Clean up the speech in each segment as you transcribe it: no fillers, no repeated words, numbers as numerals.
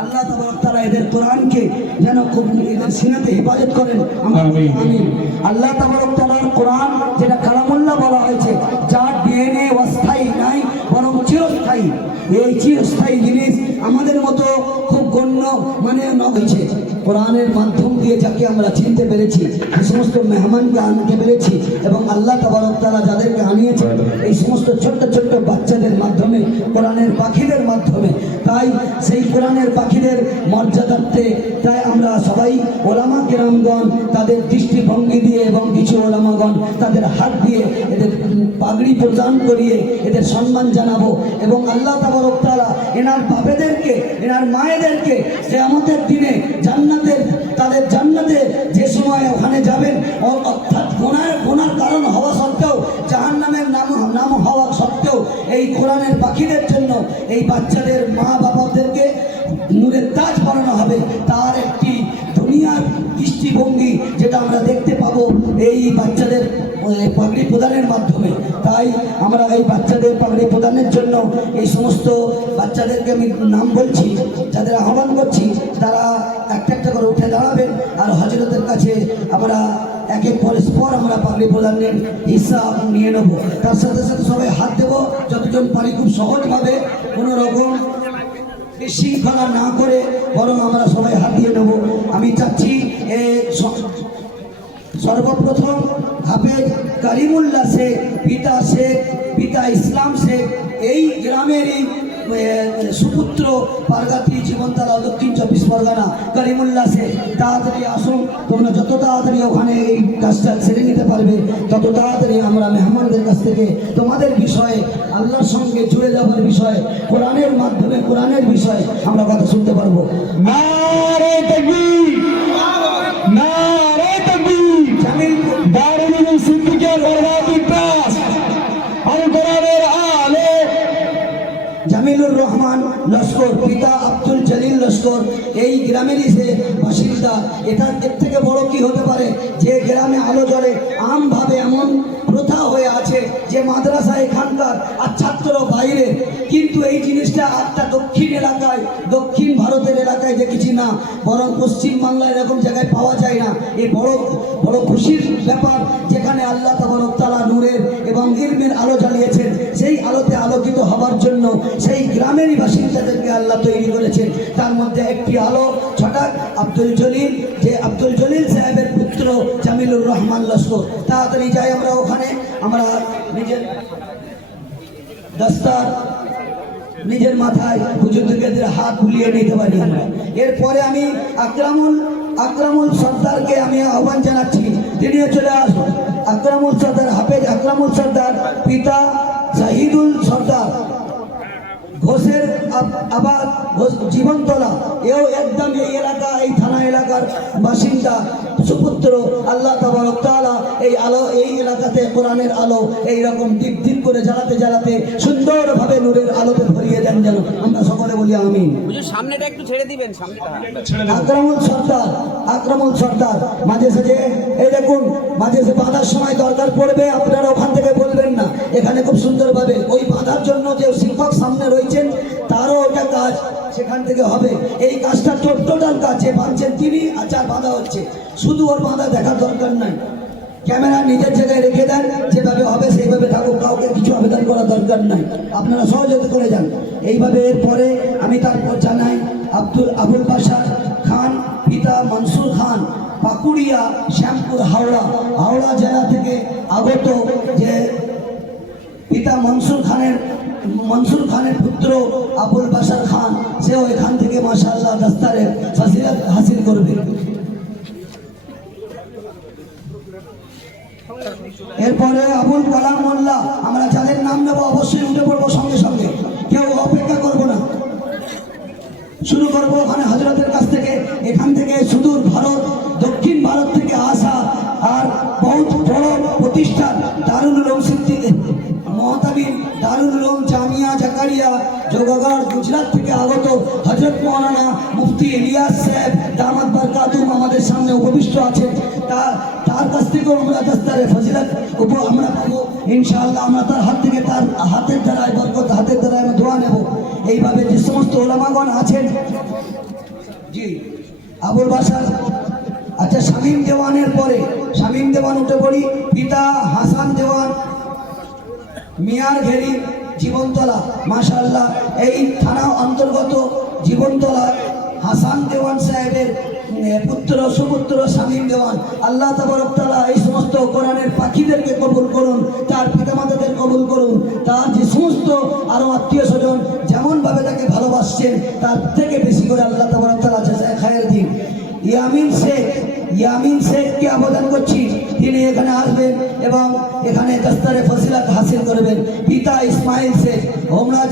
আল্লাহ তাআলা এদের কোরআনকে যেন খুব এদের সিনাতে হেফাজত করেন। আমিন। আল্লাহ তাআলার কোরআন যেটা কালামুল্লাহ বলা হয়েছে, যার ডিএনএ অস্থায়ী নাই বরং চিরস্থায়ী। এই চিরস্থায়ী জিনিস আমাদের মতো খুব গণ্য মানে হয়েছে কোরআনের মাধ্যম দিয়ে, যাকে আমরা চিনতে পেরেছি, এই সমস্ত মেহমানকে আনতে পেরেছি, এবং আল্লাহ তাআলা যাদেরকে আনিয়েছেন এই সমস্ত ছোট্ট ছোট্ট বাচ্চাদের মাধ্যমে, কোরআনের পাখিদের মাধ্যমে। তাই সেই কোরআনের পাখিদের মর্যাদার্থে তাই আমরা সবাই ওলামা কেরামগণ তাদের দৃষ্টিভঙ্গি দিয়ে এবং কিছু ওলামাগণ তাদের হাত দিয়ে এদের পাগড়ি প্রদান করিয়ে এদের সম্মান জানাবো। এবং আল্লাহ তাআলা এনার বাপেদেরকে, এনার মায়েদেরকে কিয়ামতের দিনে জান্নাতের, তাদের জান্নাতে যে সময় ওখানে যাবেন, অর্থাৎ গোনার কারণ হওয়া সত্ত্বেও, জাহান্নামের নাম হওয়া সত্ত্বেও, এই কোরআনের পাখিদের জন্য এই বাচ্চাদের মা বাবাদেরকে নূরের তাজ পরানো হবে। তার একটি দুনিয়ার দৃষ্টিভঙ্গি যেটা আমরা দেখতে পাবো এই বাচ্চাদের পাগড়ি প্রদানের মাধ্যমে। তাই আমরা এই বাচ্চাদের পাগড়ি প্রদানের জন্য এই সমস্ত বাচ্চাদেরকে আমি নাম বলছি, যাদের আহ্বান করছি, তারা একটা একটা করে উঠে দাঁড়াবেন আর হযরতের কাছে আমরা এক এক পরস্পর আমরা পাগড়ি প্রদানের হিসাব নিয়ে নেব। তার সাথে সাথে সবাই হাত দেবো যতজন পারি, খুব সহজভাবে, কোনো রকম বিশৃঙ্খলা না করে, বরং আমরা সবাই হাত দিয়ে নেব। আমি চাচ্ছি সর্বপ্রথম হাফেজ কারিমুল্লাহ শেখ, পিতা ইসলাম শেখ, এই গ্রামেরই সুপুত্র, পারগাতি জীবনতলা, দক্ষিণ 24 পরগনা, কারিমুল্লাহ শেখ। তাড়াতাড়ি আসুন, তোমরা যত তাড়াতাড়ি ওখানে এই কাজটা ছেড়ে নিতে পারবে তত তাড়াতাড়ি আমরা মেহমানদের কাছ থেকে তোমাদের বিষয়ে, আল্লাহর সঙ্গে জুড়ে যাওয়ার বিষয়ে, কোরআনের মাধ্যমে কোরআনের বিষয়ে আমরা কথা শুনতে পারবো। নারে তাকবীর, নারে তাকবীর। দারুল উলুম সিদ্দিকিয়া বরবাদি ট্রাস্ট, আল কোরআনের আলো জামিলুর রহমান লস্কর, পিতা আব্দুল জলিল লস্কর, এই গ্রামেরই সে বাসিন্দা। এর থেকে বড় কি হতে পারে যে গ্রামে আলো জ্বলে। আমভাবে এমন প্রথা হয়ে আছে যে মাদ্রাসা এখানকার আর ছাত্র বাইরে, কিন্তু এই জিনিসটা একটা দক্ষিণ এলাকায়, দক্ষিণ ভারতের এলাকায় দেখেছি না, বরং পশ্চিম বাংলায় এরকম জায়গায় পাওয়া যায় না। এই বড় বড় খুশির ব্যাপার, যেখানে আল্লাহ তাআলা নূরের এবং ইলমের আলো জ্বালিয়েছেন, সেই আলোতে আলোকিত হবার জন্য সেই গ্রামেরই বাসিন্দাদেরকে আল্লাহ তৈরি করেছেন। তার মধ্যে একটি আলো ছটাক আব্দুল জলিল, যে আব্দুল জলিল সাহেবের পুত্র জামিলুর রহমান লস্কর। তাড়াতাড়ি যাই আমরা ওখানে, আমরা নিজের দস্তার নিজের মাথায় হুজুরদের হাত বুলিয়ে নিতে পারি আমরা। এরপরে আমি আকরামুল সর্দারকে আমি আহ্বান জানাচ্ছি, তিনিও চলে আসুন। আকরামুল সর্দার, হাফেজ আকরামুল সর্দার, পিতা জাহিদুল সর্দার, ঘোষের আবার জীবনতলা, এও একদম এই এলাকা, এই থানা এলাকার বাসিন্দা, সুপুত্র। আল্লাহ তাআলা এই আলো, এই এলাকাতে কোরআনের আলো এইরকম দীপ দীপ করে জ্বালাতে জ্বালাতে সুন্দরভাবে নূরের আলোতে ভরিয়ে দেন, যেন আমরা সকলে বলি আমিন। সামনেটা একটু ছেড়ে দিবেন, আকরামুল সর্দার মাঝে সাঝে, এই দেখুন মাঝে সাঝে বাঁধার সময় দরকার পড়বে, আপনারা ওখান থেকে বলবেন না, এখানে খুব সুন্দরভাবে ওই বাঁধার জন্য যে শিক্ষক সামনে রয়েছেন তারও ওটা কাজ সেখান থেকে হবে। এই কাজটা টোটাল কাজ, যে বাঁধছেন তিনি, আচার বাঁধা হচ্ছে, শুধু ওর বাঁধা দেখার দরকার নাই, ক্যামেরা নিজের জায়গায় রেখে দেন, যেভাবে হবে সেইভাবে থাকুক, কাউকে কিছু আবেদন করার দরকার নাই, আপনারা সহযোগিতা করে যান এইভাবে। এরপরে আমি তারপর জানাই আবুল বাশার খান, পিতা মনসুর খান, পাকুড়িয়া, শ্যামপুর, হাওড়া জেলা থেকে আগত, যে পিতা মনসুর খানের পুত্র আবুল বাশার খান, সেও এখান থেকে মাশাআল্লাহ দস্তারের ফজিলত হাসিল করবে। এরপরে আবুল কালাম মোল্লা, আমরা যাদের নাম নেবো অবশ্যই উঠে পড়বো সঙ্গে সঙ্গে, কেউ অপেক্ষা করবো না, শুরু করবো ওখানে হযরতের কাছ থেকে। এখান থেকে সুদূর ভারত, দক্ষিণ ভারত থেকে আসা আর বহুত বড় প্রতিষ্ঠান দারুল উলুম সিদ্দিকী মহতামিম দারুল উলুম জামিয়া জাকারিয়া যোগাগড়, গুজরাট থেকে আগত হযরত মাওলানা মুফতি ইলিয়াস সাহেব দামাত বরকাতুহুম আমাদের সামনে উপবিষ্ট আছেন। তার কাছ থেকেও আমরা দস্তারে ফজিলত আমরা পাবো। ইনশাআল্লাহ আমরা তার হাত থেকে তার হাতের দ্বারায় বরকত হাতের দ্বারায় আমরা দোয়া নেব। এইভাবে যে সমস্ত ওলামাগণ আছেন, জি আবুল বাশার, আচ্ছা শামীম দেওয়ানের পরে শামীম দেওয়ান উঠে পড়ি, পিতা হাসান দেওয়ান, মিয়ার ঘেরি, জীবনতলা, মাশাআল্লাহ এই থানা অন্তর্গত জীবনতলা হাসান দেওয়ান সাহেবের পুত্র সুপুত্র শামীম দেওয়ান। আল্লাহ তাবারক তাআলা এই সমস্ত কোরআনের পাখিদেরকে কবুল করুন, তার পিতামাতাদের কবুল করুন, তার যে সমস্ত আরও আত্মীয় স্বজন যেমনভাবে তাকে ভালোবাসছেন তার থেকে বেশি করে আল্লাহ তাবারক তাআলা জাযায়ে খায়ের দিন। ইয়ামিন শেখকে আবেদন করছি তিনি এখানে আসবেন এবং এখানে দস্তারে ফজিলত হাসিল করবেন। পিতা ইসমাইল শেখ, হোমরা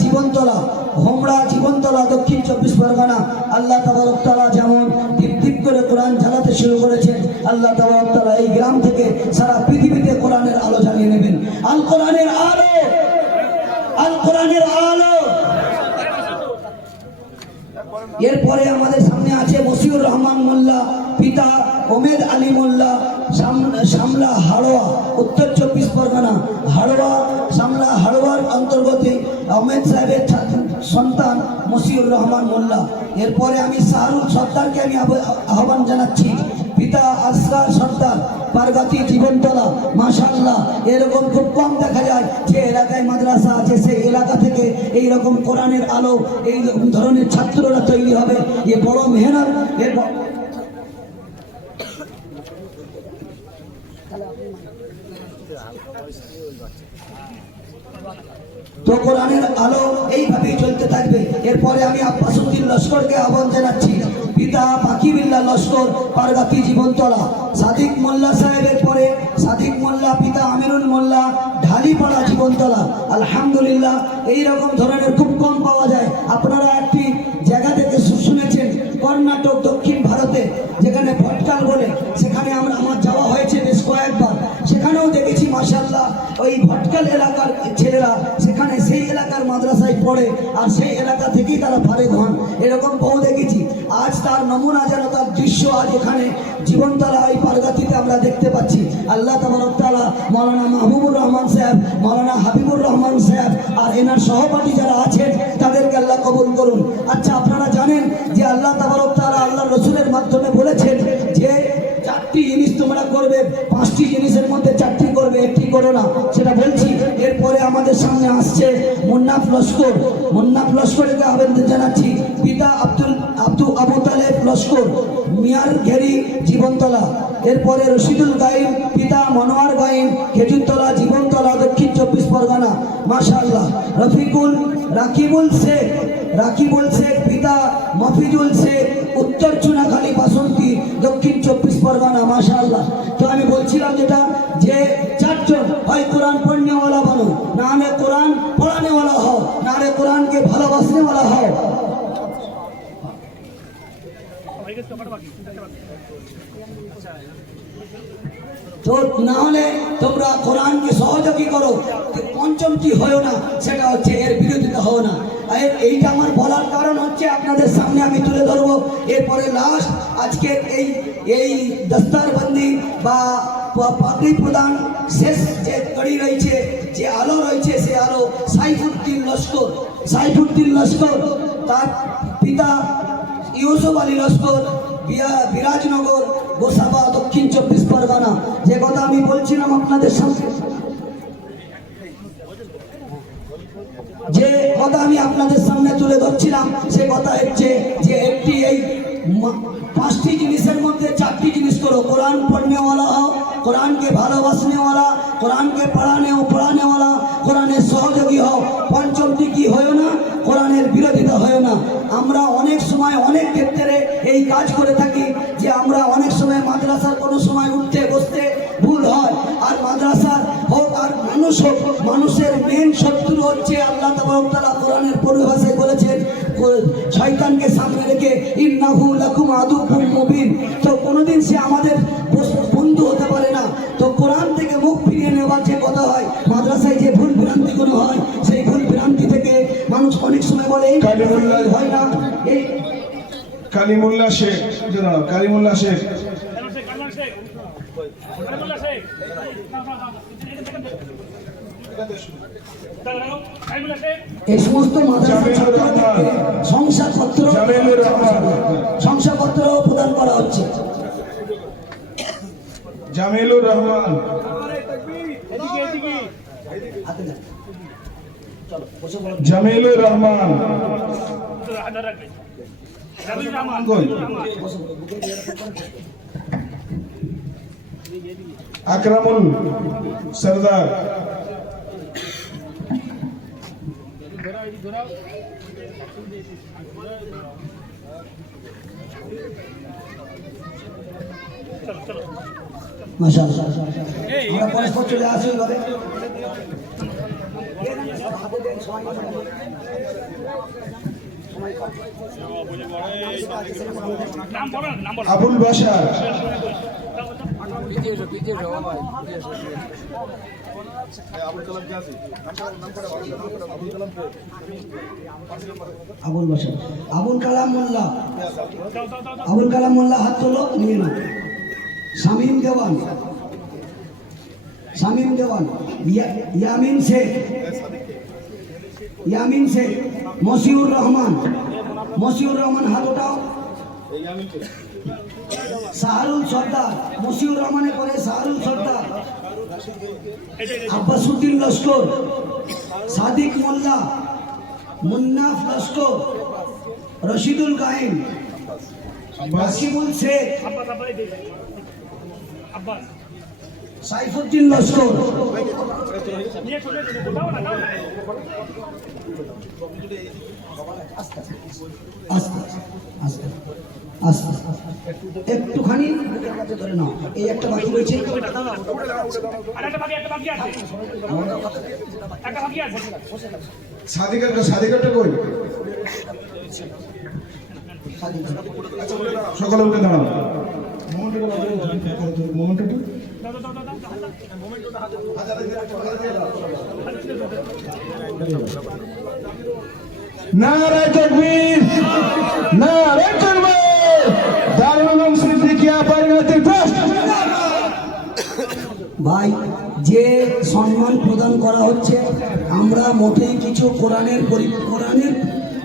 জীবনতলা, দক্ষিণ 24 পরগনা। আল্লাহ তাবারক তাআলা যেমন দীপ করে কোরআন জ্বালাতে শুরু করেছেন, আল্লাহ তাবারক তাআলা এই গ্রাম থেকে সারা পৃথিবীতে কোরআনের আলো জ্বালিয়ে নেবেন। আল কোরআনের আলো। এরপরে আমাদের সামনে আছে মশিউর রহমান মোল্লা, পিতা ওমেদ আলী মোল্লা, শামলা হাড়োয়া, উত্তর 24 পরগনা। হাড়োয়ার অন্তর্গত ওমেদ সাহেবের সন্তান মশিউর রহমান মোল্লা। এরপরে আমি শাহরুখ সর্দারকে আমি আহ্বান জানাচ্ছি, পিতা আসরার সর্দার, পারগাতি, জীবনতলা। মাশাআল্লাহ এরকম খুব কম দেখা যায় যে এলাকায় মাদ্রাসা আছে সেই এলাকা থেকে এইরকম কোরআনের আলো এই ধরনের ছাত্ররা তৈরি হবে। এ বড় মেহনত। তো কোরআনের আলো এইভাবেই চলতে থাকবে। এরপরে আমি আব্বাসউদ্দিন লস্করকে আহ্বান জানাচ্ছি, পিতা বাকিবিল্লাহ লস্কর, পারগাতি, জীবনতলা। সাদিক মোল্লা সাহেবের পরে সাদিক মোল্লা, পিতা আমিরুল মোল্লা, ঢালিপাড়া, জীবনতলা। আলহামদুলিল্লাহ এইরকম ধরনের খুব কম পাওয়া যায়। আপনারা একটি জায়গা থেকে শুনেছেন কর্ণাটক, দক্ষিণ ভারতে যেখানে ভটকাল বলে, সেখানে আমার যাওয়া হয়েছে বেশ কয়েকবার। সেখানেও দেখেছি মাশাআল্লাহ ওই ভটকাল এলাকার ছেলেরা সেখানে সেই এলাকার মাদ্রাসায় পড়ে আর সেই এলাকা থেকেই তারা ফারেক হন। এরকম বহু দেখেছি। আজ তার নমুনা যেন তার দৃশ্য আজ এখানে জীবনতলা এই পারগাতিতে আমরা দেখতে পাচ্ছি। আল্লাহ তাবারক তাআলা মাওলানা মাহবুবুর রহমান সাহেব, মাওলানা হাবিবুর রহমান সাহেব আর এনার সহপাঠী যারা আছেন তাদেরকে আল্লাহ কবুল করুন। আচ্ছা আপনারা জানেন যে আল্লাহ তাবারক তাআলা আল্লাহ রসুলের মাধ্যমে বলেছেন যে 4টি জিনিস তোমরা করবে, 5টি জিনিসের মধ্যে 4টি করবে, 1টি করো না, সেটা বলছি। এরপরে আমাদের সামনে আসছে মুন্নাফ লস্করকে আবেদন জানাচ্ছি, পিতা আবু তালেব লস্কর, মিয়ার ঘেরি, জীবনতলা। এরপরে রশিদুল গাইম, পিতা মনোয়ার গাইম, খেজুরতলা, জীবনতলা, দক্ষিণ 24 পরগনা। মাশাআল্লাহ। রাকিবুল শেখ, পিতা মফিজুল শেখ, উত্তর চুনাখালী, বাসন্তী, দক্ষিণ 24 পরগনা। মাশাআল্লাহ। তো আমি বলছিলাম যেটা যে 4জন হয় কোরআন পড়নেওয়ালা বলো, না হলে কোরআন পড়ানেওয়ালা হও, না হলে কোরআনকে ভালোবাসনেওয়ালা হও। তো না হলে তোমরা কোরআনকে সহযোগী করো, পঞ্চমটি হয় না, সেটা হচ্ছে এর বিরোধিতা হয় না। এইটা আমার বলার কারণ হচ্ছে আপনাদের সামনে আমি তুলে ধরবো। এরপরে লাস্ট আজকের এই দস্তারবন্দি বা পাগড়ি প্রদান শেষ যে কড়ি রয়েছে, যে আলো রয়েছে, সে আলো সাইফুদ্দিন লস্কর, তার পিতা ইউসুফ আলী লস্কর, বিরাজনগর, গোসাবা, দক্ষিণ 24 পরগনা। যে কথা আমি বলছিলাম আপনাদের সামনে, যে কথা আমি আপনাদের সামনে তুলে ধরছিলাম, সে কথা হচ্ছে যে একটি এই 5টি জিনিসের মধ্যে 4টি জিনিস করো। কোরআন পড়নেওয়ালা হও, কোরআনকে ভালোবাসনেওয়ালা, কোরআনকে পড়ানেওয়ালা, কোরআনের সহযোগী হও। পঞ্চমটি কি হয় না, কোরআনের বিরোধিতা হয় না। আমরা অনেক সময় অনেক ক্ষেত্রে এই কাজ করে থাকি যে আমরা অনেক সময় মাদ্রাসার কোনো সময় উঠতে বসতে ভুল হয়, আর মাদ্রাসার হোক আর মানুষ হোক, মানুষের মেন শত্রু হচ্ছে আল্লাহ তাবারক তাআলা কোরআনের পরিভাষায় বলেছেন শয়তানকে সামনে রেখে ইন্নাহু লাকুম আদুউম মুবিন। তো কোনোদিন সে আমাদের বন্ধু হতে পারে না। তো কোরআন থেকে মুখ ফিরিয়ে নেওয়ার যে কথা হয়, মাদ্রাসায় যে ভুল ভ্রান্তিগুলো হয়, সেই ভুল ভ্রান্তি থেকে মানুষ অনেক সময় বলে হয় না। এই কালিমুল্লাহ শেখ এই সমস্ত মাদ্রাসা ছাত্রদেরকে শংসাপত্র প্রদান করা হচ্ছে। জামিলুর রহমান, জামিলুর রহমান, কই? আকরামুল সরদার, মাশাআল্লাহ। আমরা পরস্পর চলে আসি ঘরে। আবুল বাশার, আবুল বাশার, আবুল কালাম মোল্লা, আবুল কালাম মোল্লা হাত তোলো, নিয়ে নাও। শামীম দেওয়ান, শামীম দেওয়ান, ইয়ামিন শেখ, ইয়ামিন শেখ, মশিউর রহমান, মশিউর রহমান হাত ওঠাও। সাহারুল সর্দার, মশিউর রহমানের পরে সাহারুল সর্দার, আব্বাসুদ্দিন লস্কর, সাদিক মোল্লা, মুন্নাফ লস্কর, রশিদুল গায়েন, রাকিবুল শেখ, সাইফুদ্দিন লস্কর, একটুখানি ধরে নাও। এই একটা বাকি রয়েছে, সাদিকাটা কই? সকলে উঠে দাঁড়ান। মোমেন্টটা নারে তাকবীর, নারে তাকবীর, দারুল উলুম সিদ্দিকিয়া পরিণতি ট্রাস্ট। ভাই, যে সম্মান প্রদান করা হচ্ছে, আমরা মোটেই কিছু কোরআনের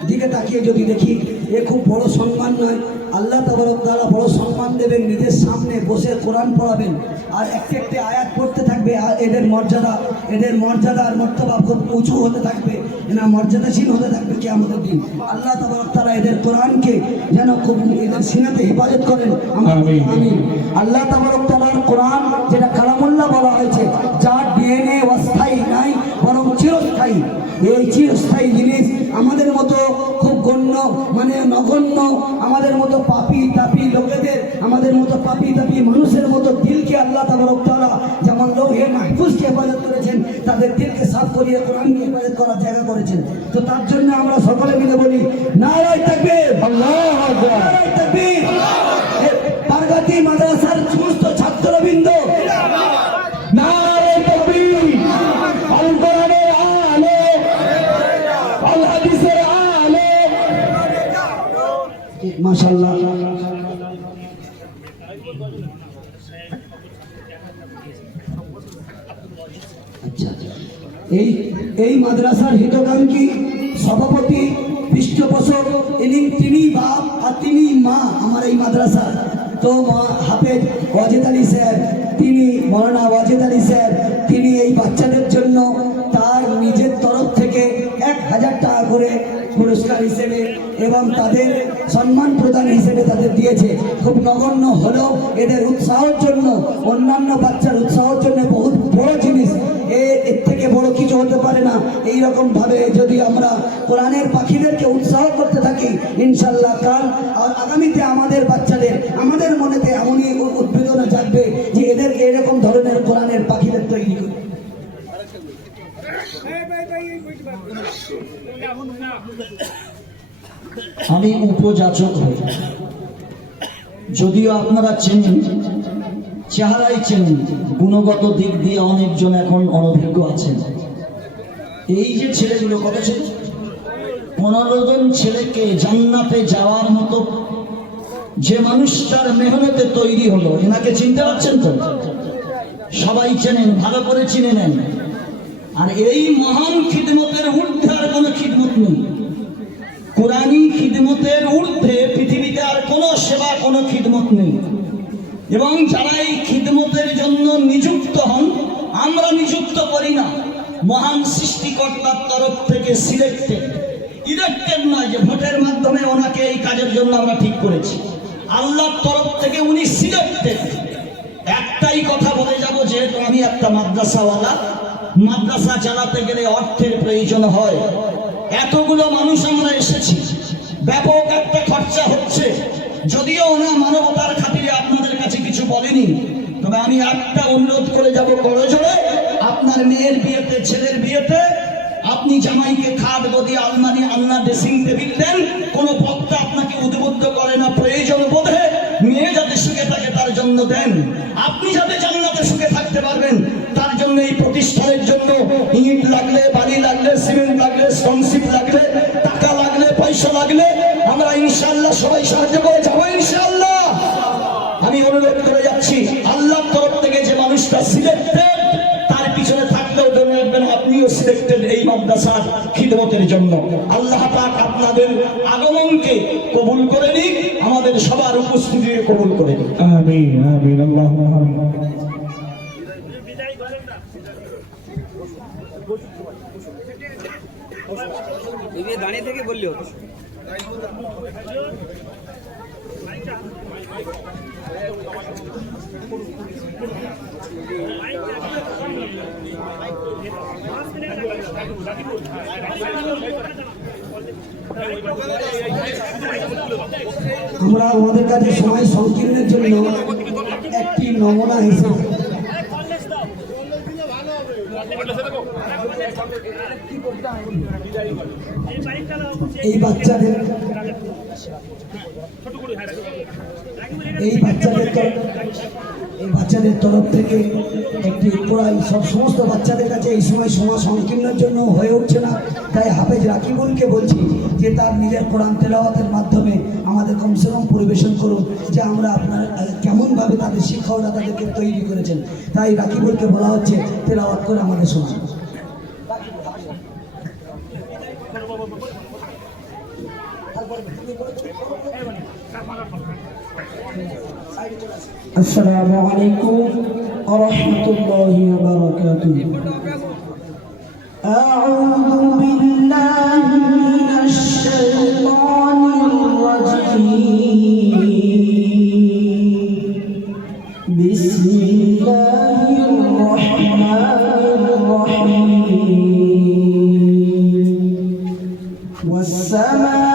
দিকে তাকিয়ে যদি দেখি, এ খুব বড় সম্মান নয়। আল্লাহ তাবারক তাআলা বড় সম্মান দেবেন, নিজের সামনে বসে কোরআন পড়াবেন, আর একটি একটি আয়াত পড়তে থাকবে, আর এদের মর্যাদা আর মর্তবা খুব উঁচু হতে থাকবে, এরা মর্যাদাশীল হতে থাকবে কিয়ামতের দিন। আল্লাহ তাবারক তাআলা এদের কোরআনকে যেন খুব এদের সিনাতে হেফাজত করেন, আমিন। আল্লাহ তাবারক তাআলার কোরআন, যেটা কালামুল্লাহ বলা হয়েছে, যার ডিএনএ অস্থায়ী নাই বরং চিরস্থায়ী। এই চিরস্থায়ী জিনিস আমাদের মতো খুব গণ্য, মানে নগণ্য, আমাদের মতো পাপী তাপী লোকেদের, আমাদের মতো পাপী তাপী মানুষের মতো দিলকে আল্লাহ তাবারক তাআলা যেমন লৌহে মাহফুজকে হেফাজত করেছেন, তাদের দিলকে সাফ করিয়ে কোরআনকে হেফাজত করার জায়গা করেছেন। তো তার জন্য আমরা সকলে মিলে বলি, নারায়ে তাকবীর, আল্লাহু আকবার, নারায়ে তাকবীর। পারগাতি মাদ্রাসার সমস্ত ছাত্রবৃন্দ, নারায়ে তাকবীর। আল কোরআনের আলো, আল হাদিসের আলো, মাশাআল্লাহ। আচ্ছা, এই মাদ্রাসার হিতকাঙ্ক্ষী সভাপতি, পৃষ্ঠপোষক, তিনি বাপ আর তিনি মা আমার এই মাদ্রাসা। তো হাফেজ ওয়াজেদ আলী স্যার, তিনি মৌলানা ওয়াজেদ আলী স্যার, তিনি এই বাচ্চাদের জন্য তার নিজের তরফ থেকে 1000 টাকা করে পুরস্কার হিসেবে এবং তাদের সম্মান প্রদান হিসেবে তাদের দিয়েছে। খুব নগণ্য হলেও এদের উৎসাহের জন্য, অন্যান্য বাচ্চার উৎসাহের জন্য বহুত বড় জিনিস, এর থেকে বড় কিছু হতে পারে না। এইরকম ভাবে যদি আমরা কোরআনের পাখিদেরকে উৎসাহ করতে থাকি, ইনশাল্লাহ কাল আর আগামীতে আমাদের বাচ্চাদের, আমাদের মনেতে এমনই উদ্বেদনা জাগবে যে এদেরকে এরকম ধরনের কোরআনের পাখিদের তৈরি করি। আমি উপযাচক হই, যদিও আপনারা চেনেন, চেহারাই চেনেন, গুণগত দিক দিয়ে অনেকজন এখন অনভিজ্ঞ আছেন। এই যে ছেলেগুলো, কত ছেলে, 15 জন ছেলেকে জান্নাতে যাওয়ার মতো যে মানুষটার মেহনতে তৈরি হলো, এনাকে চিনতে পারছেন তো? সবাই চেনেন, ভালো করে চিনে নেন। আর এই মহান খিদমতের ঊর্ধ্বে আর কোনো খিদমত নেই। কোরআনী খিদমতের ঊর্ধ্বে পৃথিবীতে আর কোনো সেবা, কোনো খিদমত নেই। এবং যারা এই খিদমতের জন্য নিযুক্ত হন, আমরা নিযুক্ত করি না, মহান সৃষ্টিকর্তার তরফ থেকে সিলেক্টেড, ইলেক্টেড নয় যে ভোটের মাধ্যমে ওনাকে এই কাজের জন্য আমরা ঠিক করেছি। আল্লাহর তরফ থেকে উনি সিলেক্টেড। একটাই কথা বলে যাব, যেহেতু আমি একটা মাদ্রাসাওয়ালা, মাদ্রাসা চালাতে গেলে অর্থের প্রয়োজন হয়। এতগুলো মানুষ আমরা এসেছি, ব্যাপক একটা খরচা হচ্ছে। যদিও ওনা মানবতার খাতিরে আপনাদের কাছে কিছু বলেনি, তবে আমি একটা অনুরোধ করে যাব করজোড়ে, আপনার মেয়ের বিয়েতে, ছেলের বিয়েতে আপনি জামাইকে খাট গদি, আলমারি, আলনা, ড্রেসিং টেবিল দেন। কোনো বক্তা আপনাকে উদ্বুদ্ধ করে না, প্রয়োজন বোধে মেয়ে যাতে সুখে থাকে তার জন্য দেন। আপনি যাতে জান্নাতে সুখে থাকতে পারবেন তার জন্য, এই প্রতিষ্ঠানের জন্য ইট লাগলে, বালি লাগলে, সিমেন্ট লাগলে, স্টোনশিপ লাগলে, টাকা লাগলে, পয়সা লাগলে আমরা ইনশাআল্লাহ সবাই সাহায্য করে যাবো ইনশাআল্লাহ। আমি অনুরোধ করে যাচ্ছি, আল্লাহর তরফ থেকে যে মানুষটা সিলেক্টেড, তার পিছনে থাকলেও জন্য রাখবেন আপনিও সিলেক্টেড এই মাদ্রাসার খিদমতের জন্য। আল্লাহ পাক আপনাদের আগমনকে কবুল করে নিক, আমাদের সবার উপস্থিতিকে কবুল করে নিক। আমিন আমিন আল্লাহুম্মা আমিন। দাঁড়িয়ে থেকে বললেও আমরা আমাদের কাছে সময় সংকীর্ণের জন্য একটি নমুনা হিসেবে এই বাচ্চাদের তরফ থেকে একটি প্রায় সমস্ত বাচ্চাদের কাছে এই সময় সংকীর্ণের জন্য হয়ে উঠছে না, তাই হাফেজ রাকিবুলকে বলছি যে তার নিজের কোরআন তেলাওয়াতের মাধ্যমে আমাদের কমসে কম পরিবেশন করুন, যে আমরা আপনার কেমনভাবে তাদের শিক্ষকরা তাদেরকে তৈরি করেছেন। তাই রাকিবুলকে বলা হচ্ছে তেলাওয়াত করে আমাদের শোনান। السلام عليكم ورحمة الله وبركاته. أعوذ بالله من الشيطان الرجيم. بسم الله الرحمن الرحيم. والسماء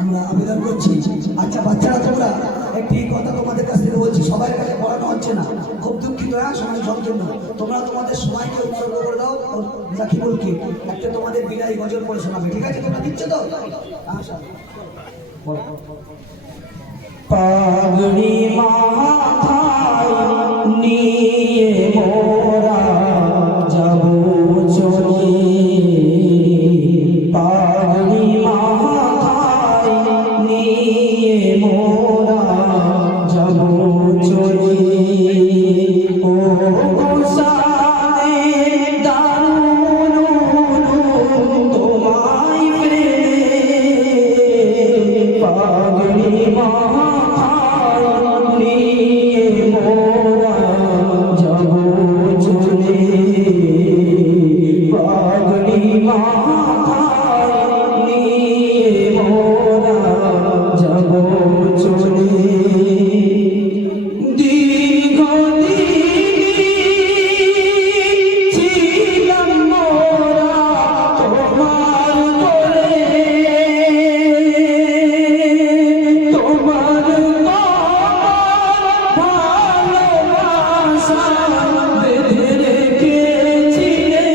আমরা আবেদন করছি। আচ্ছা বাচ্চারা, তোমরা একটি কথা তোমাদের কাছ থেকে বলছি, সবার কাছে পড়ানো হচ্ছে না, খুব দুঃখিত। হ্যাঁ, সময় জন্য তোমরা তোমাদের সময়কে উৎসর্গ করে দাও। রাকিবুলকে একটা তোমাদের বিদায় গজল পড়ে শোনাবে, ঠিক আছে? তোমরা দিচ্ছ তো? পাগড়ি মাথায় নিয়ে মোরা যাব চলে, পাগড়ি মাথায় নিয়ে মোরা যাব মাথায় নিয়ে মোরা যাব চলে দীর্ঘদিন ছিলাম মোরা তোমার কোলে তোমার ভালোবাসা বেঁধে রেখেছিলে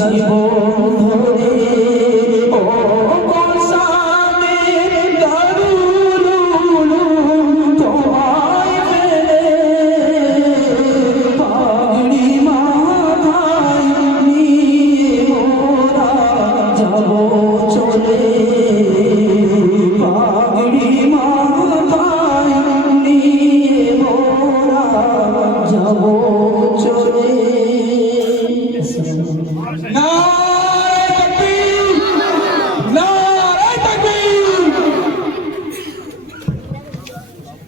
জীবন ধরে ও গোসানের দারুল উলুম তোমায় পেলে পাগড়ি মাথায় নিয়ে মোরা যাব চলে পাগড়ি মাথায় নিয়ে মোরা যাব চলে।